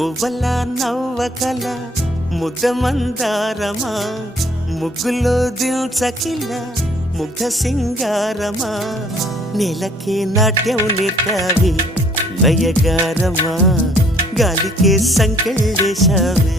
మువ్వల నవ్వకల ముద్ద మందారమా ముగ్గులో దిల్చకిల ముగ్ధ సింగారమా నేలకే నాట్యం నేర్పావి నయగారమా గాలికే సంకెళ్ళేశావే